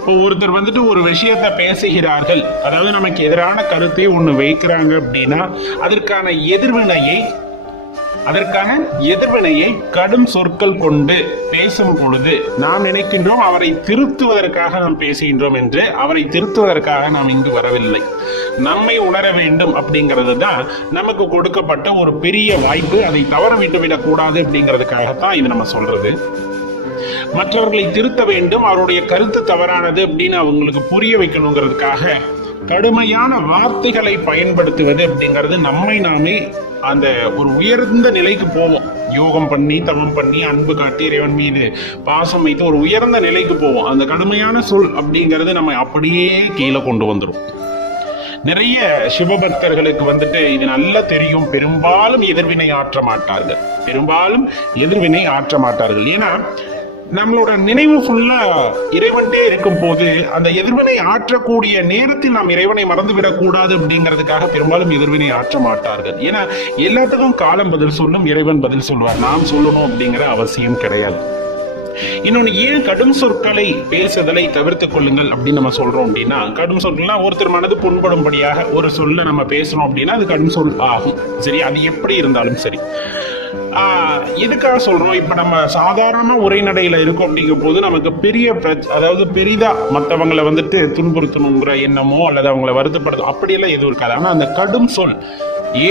இப்போ ஒருத்தர் வந்துட்டு ஒரு விஷயத்த பேசுகிறார்கள். அதாவது நமக்கு எதிரான கருத்தை ஒன்று வைக்கிறாங்க அப்படின்னா அதற்கான எதிர்வினையை அதற்கான எதிர்வினையை கடும் சொற்கள் கொண்டு பேசும் பொழுது நாம் நினைக்கின்றோம் அவரை திருத்துவதற்காக நாம் பேசுகின்றோம் என்று அவரை திருத்துவதற்காக நாம் இங்கு வரவில்லை. நம்மை உணர வேண்டும் அப்படிங்கிறது தான் நமக்கு கொடுக்கப்பட்ட ஒரு பெரிய வாய்ப்பு. அதை தவற விட்டுவிடக் கூடாது அப்படிங்கிறதுக்காகத்தான் இது நம்ம சொல்றது. மற்றவர்களை திருத்த வேண்டும் அவருடைய கருத்து தவறானது அப்படின்னு அவங்களுக்கு புரிய வைக்கணுங்கிறதுக்காக கடுமையான வார்த்தைகளை பயன்படுத்துவது அப்படிங்கிறது நம்மை நாமே அந்த ஒரு உயர்ந்த நிலைக்கு போவோம். யோகம் பண்ணி தவம் பண்ணி அன்பு காட்டி இறைவன் மீது பாசம் வைத்து ஒரு உயர்ந்த நிலைக்கு போவோம். அந்த கடுமையான சொல் அப்படிங்கிறது நம்ம அப்படியே கீழே கொண்டு வந்துடும் நிறைய சிவபக்தர்களுக்கு வந்துட்டு இது நல்லா தெரியும். பெரும்பாலும் எதிர்வினை ஆற்ற மாட்டார்கள். பெரும்பாலும் எதிர்வினை ஆற்ற மாட்டார்கள். ஏன்னா நம்மளோட நினைவு ஃபுல்லா இறைவன்டே இருக்கும் போது அந்த எதிர்வினை ஆற்றக்கூடிய நேரத்தில் நாம் இறைவனை மறந்துவிடக் கூடாது அப்படிங்கிறதுக்காக பெரும்பாலும் எதிர்வினை ஆற்ற மாட்டார்கள். ஏன்னா எல்லாத்துக்கும் காலம் பதில் சொல்லும் இறைவன் பதில் சொல்வார். நாம் சொல்லணும் அப்படிங்கிற அவசியம் கிடையாது. இன்னொன்னு ஏன் கடும் சொற்களை பேசுதலை தவிர்த்துக் கொள்ளுங்கள் அப்படின்னு நம்ம சொல்றோம் அப்படின்னா கடும் சொற்கள்னா ஒருத்தர் மனது புண்படும்படியாக ஒரு சொல்ல நம்ம பேசுறோம் அப்படின்னா அது கடும் சொல் ஆகும். சரி அது எப்படி இருந்தாலும் சரி. எதுக்காக சொல்றோம்? இப்ப நம்ம சாதாரண உரைநடையில இருக்கோம் அப்படிங்கும் போது நமக்கு பெரிய அதாவது பெரிதா மற்றவங்களை வந்துட்டு துன்புறுத்தணுங்கிற எண்ணமோ அல்லது அவங்கள வருத்தப்படுத்தும் அப்படியெல்லாம் எதுவும் இருக்காது. ஆனா அந்த கடும் சொல்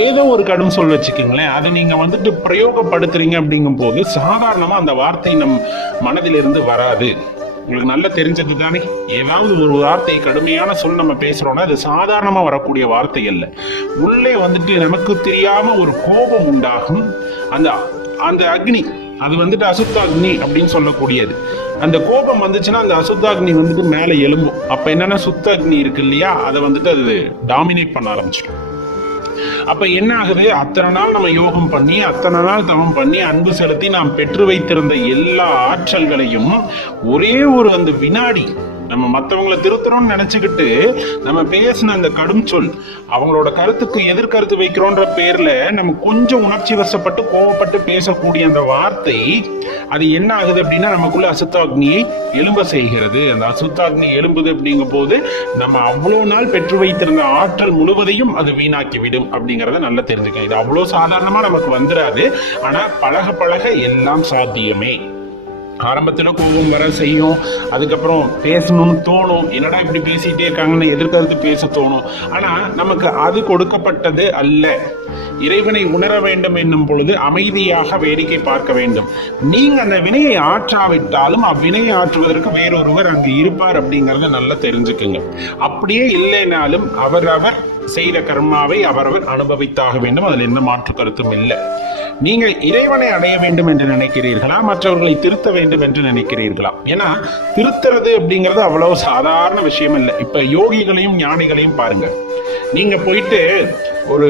ஏதோ ஒரு கடும் சொல் வச்சுக்கோங்களேன். அதை நீங்க வந்துட்டு பிரயோகப்படுத்துறீங்க அப்படிங்கும் போது சாதாரணமா அந்த வார்த்தை நம் மனதிலிருந்து வராது. உங்களுக்கு நல்லா தெரிஞ்சது தானே ஏதாவது ஒரு வார்த்தையை கடுமையான சொல் நம்ம பேசுறோம்னா அது சாதாரணமா வரக்கூடிய வார்த்தை அல்ல. உள்ளே வந்துட்டு நமக்கு தெரியாம ஒரு கோபம் உண்டாகும். அந்த அந்த அக்னி அது வந்துட்டு அசுத்தாக்னி அப்படின்னு சொல்லக்கூடியது. அந்த கோபம் வந்துச்சுன்னா அந்த அசுத்தாக்னி வந்துட்டு மேலே எழும்பும். அப்போ என்னென்னா சுத்த அக்னி இருக்கு இல்லையா? அதை வந்துட்டு அது டாமினேட் பண்ண ஆரம்பிச்சிடும். அப்ப என்ன ஆகுது? அத்தனை நாள் நம்ம யோகம் பண்ணி அத்தனை நாள் தவம் பண்ணி அன்பு செலுத்தி நாம் பெற்று வைத்திருந்த எல்லா ஆற்றல்களையும் ஒரே ஒரு அந்த வினாடி நம்ம மற்றவங்கள திருத்தணும்னு நினச்சிக்கிட்டு நம்ம பேசின அந்த கடும் சொல் அவங்களோட கருத்துக்கு எதிர்கருத்து வைக்கிறோன்ற பேரில் நம்ம கொஞ்சம் உணர்ச்சி வசப்பட்டு கோவப்பட்டு பேசக்கூடிய அந்த வார்த்தை அது என்ன ஆகுது அப்படின்னா நமக்குள்ள அசுத்தாக்னியை எழும்ப செய்கிறது. அந்த அசுத்தாக்னி எழும்புது அப்படிங்கும் போது நம்ம அவ்வளோ நாள் பெற்று வைத்திருந்த ஆற்றல் முழுவதையும் அது வீணாக்கி விடும் அப்படிங்கிறத நல்லா தெரிஞ்சுக்கணும். இது அவ்வளோ சாதாரணமாக நமக்கு வந்துடாது ஆனால் பழக பழக எல்லாம் சாத்தியமே. ஆரம்பத்தில் கோபம் வர செய்யும். அதுக்கப்புறம் பேசணும்னு தோணும். என்னடா இப்படி பேசிகிட்டே இருக்காங்கன்னு எதிர்கருத்து பேச தோணும். ஆனால் நமக்கு அது கொடுக்கப்பட்டது அல்ல. இறைவனை உணர வேண்டும் என்னும் பொழுது அமைதியாக வேடிக்கை பார்க்க வேண்டும். நீங்கள் அந்த வினையை ஆற்றாவிட்டாலும் அவ்வினையை ஆற்றுவதற்கு வேறொருவர் அங்கு இருப்பார் அப்படிங்கிறத நல்லா தெரிஞ்சுக்குங்க. அப்படியே இல்லைனாலும் அவரவர் செய்த கர்மாவை அவரவர் அனுபவித்தாக வேண்டும். அதில் எந்த மாற்று கருத்தும் இல்லை. நீங்கள் இறைவனை அடைய வேண்டும் என்று நினைக்கிறீர்களா? மற்றவர்களை திருத்த வேண்டும் என்று நினைக்கிறீர்களா? ஏன்னா திருத்துறது அப்படிங்கிறது அவ்வளவு சாதாரண விஷயம் இல்லை. இப்ப யோகிகளையும் ஞானிகளையும் பாருங்க. நீங்க போயிட்டு ஒரு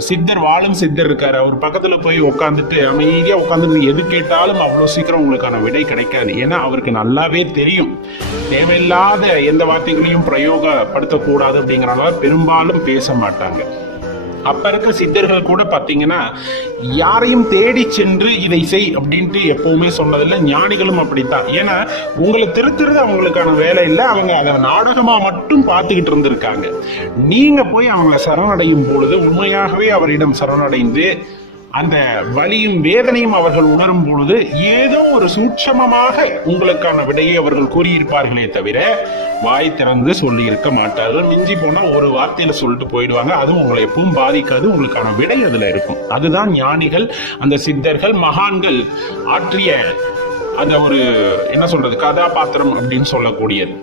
சித்தர் வாழும் சித்தர் இருக்காரு. அவர் பக்கத்துல போய் உட்காந்துட்டு அமைதியா உட்காந்துட்டு எது கேட்டாலும் அவ்வளவு சீக்கிரம் உங்களுக்கான விடை கிடைக்காது. ஏன்னா அவருக்கு நல்லாவே தெரியும். தேவையில்லாத எந்த வார்த்தைகளையும் பிரயோகப்படுத்தக்கூடாது அப்படிங்கிறனால பெரும்பாலும் பேச மாட்டாங்க. அப்ப இருக்க சித்தர்கள் கூட பாத்தீங்கன்னா யாரையும் தேடி சென்று இதை செய் அப்படின்ட்டு எப்பவுமே சொன்னதில்லை ஞானிகளும் அப்படித்தான். ஏன்னா உங்களை திருத்துறது அவங்களுக்கான வேலை இல்லை அவங்க அதை நாடகமா மட்டும் பார்த்துக்கிட்டு இருந்திருக்காங்க. நீங்க போய் அவங்கள சரணடையும் பொழுது உண்மையாகவே அவரிடம் சரணடைந்து அந்த வலியும் வேதனையும் அவர்கள் உணரும் பொழுது ஏதோ ஒரு சூட்சமமாக உங்களுக்கான விடையை அவர்கள் கூறியிருப்பார்களே தவிர வாய் திறந்து சொல்லி இருக்க மாட்டார்கள். மிஞ்சி போனா ஒரு வார்த்தையில சொல்லிட்டு போயிடுவாங்க. அதுவும் உங்களை எப்பவும் பாதிக்காது. உங்களுக்கான விடை அதுல இருக்கும். அதுதான் ஞானிகள் அந்த சித்தர்கள் மகான்கள் ஆற்றிய அந்த ஒரு என்ன சொல்றது கதாபாத்திரம் அப்படின்னு சொல்லக்கூடியது.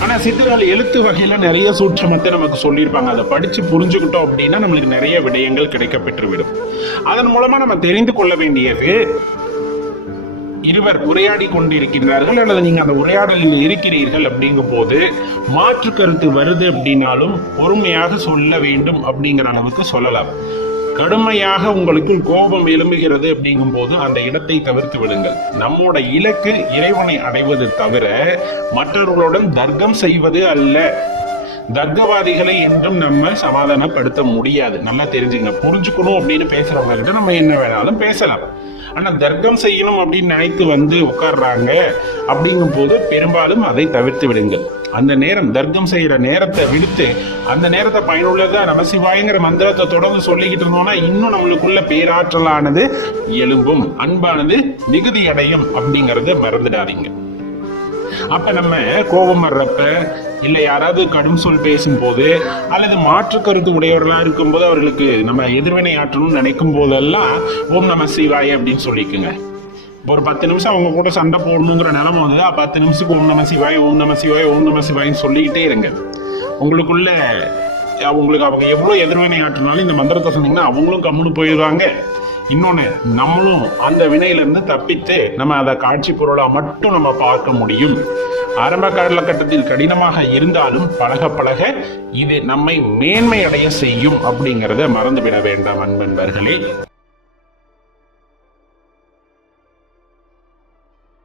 ஆனா சித்தர்கள் எழுத்து வகையில நிறைய சூட்சமத்தை நமக்கு சொல்லியிருப்பாங்க. அதை படிச்சு புரிஞ்சுக்கிட்டோம் அப்படின்னா நம்மளுக்கு நிறைய விடயங்கள் கிடைக்க பெற்றுவிடும் அதன் மூலமா நம்ம தெரிந்து கொள்ள வேண்டியது இருவர் உரையாடி கொண்டிருக்கிறார்கள் அல்லது நீங்க அந்த உரையாடலில் இருக்கிறீர்கள் அப்படிங்கும் போது மாற்று கருத்து வருது அப்படின்னாலும் பொறுமையாக சொல்ல வேண்டும் அப்படிங்கிற அளவுக்கு சொல்லலாம். கடுமையாக உங்களுக்குள் கோபம் எழும்புகிறது அப்படிங்கும் போது அந்த இடத்தை தவிர்த்து விடுங்கள். நம்மோட இலக்கு இறைவனை அடைவது தவிர மற்றவர்களுடன் தர்க்கம் செய்வது அல்ல. தர்க்கவாதிகளை என்றும் நம்ம சமாதானப்படுத்த முடியாது. நல்லா தெரிஞ்சுங்க. புரிஞ்சுக்கணும் அப்படின்னு பேசுறவங்க கிட்ட நம்ம என்ன வேணாலும் பேசலாம். ஆனா தர்க்கம் செய்யணும் அப்படின்னு நினைத்து வந்து உட்கார்றாங்க அப்படிங்கும் போது பெரும்பாலும் அதை தவிர்த்து விடுங்கள். அந்த நேரம் தர்க்கம் செய்கிற நேரத்தை விடுத்து அந்த நேரத்தை பயனுள்ளதா நமசிவாயங்கிற மந்திரத்தை தொடர்ந்து சொல்லிக்கிட்டு இருந்தோம்னா இன்னும் நம்மளுக்குள்ள பேராற்றலானது எழும்பும் அன்பானது மிகுதி அடையும் அப்படிங்கறத மறந்துடாதீங்க. அப்ப நம்ம கோபம் வர்றப்ப இல்லை யாராவது கடும் சொல் பேசும்போது அல்லது மாற்று கருத்து உடையவர்களாக இருக்கும்போது அவர்களுக்கு நம்ம எதிர்வினை ஆற்றணும்னு நினைக்கும் போதெல்லாம் ஓம் நம சிவாய அப்படின்னு சொல்லிக்குங்க. ஒரு பத்து நிமிஷம் அவங்க கூட சண்டை போடணுங்கிற நிலைமை வந்து பத்து நிமிஷத்துக்கு ஓம் நம சிவாய் ஓம் நம சிவாய் ஓம் நம சிவாயன்னு சொல்லிக்கிட்டே இருங்க. உங்களுக்குள்ள அவங்களுக்கு அவங்க எவ்வளோ எதிர்வினை ஆற்றினாலும் இந்த மந்திரத்தை சொன்னீங்கன்னா அவங்களும் கம்முன்னு போயிடுவாங்க. இன்னொன்னு நம்மளும் அந்த வினையிலிருந்து தப்பித்து நம்ம அதை காட்சி பொருளாக மட்டும் நம்ம பார்க்க முடியும். ஆரம்ப காலகட்டத்தில் கடினமாக இருந்தாலும் பழக பழக இது நம்மை மேன்மை அடைய செய்யும் அப்படிங்கிறத மறந்துவிட வேண்டாம் அன்பன்பர்களே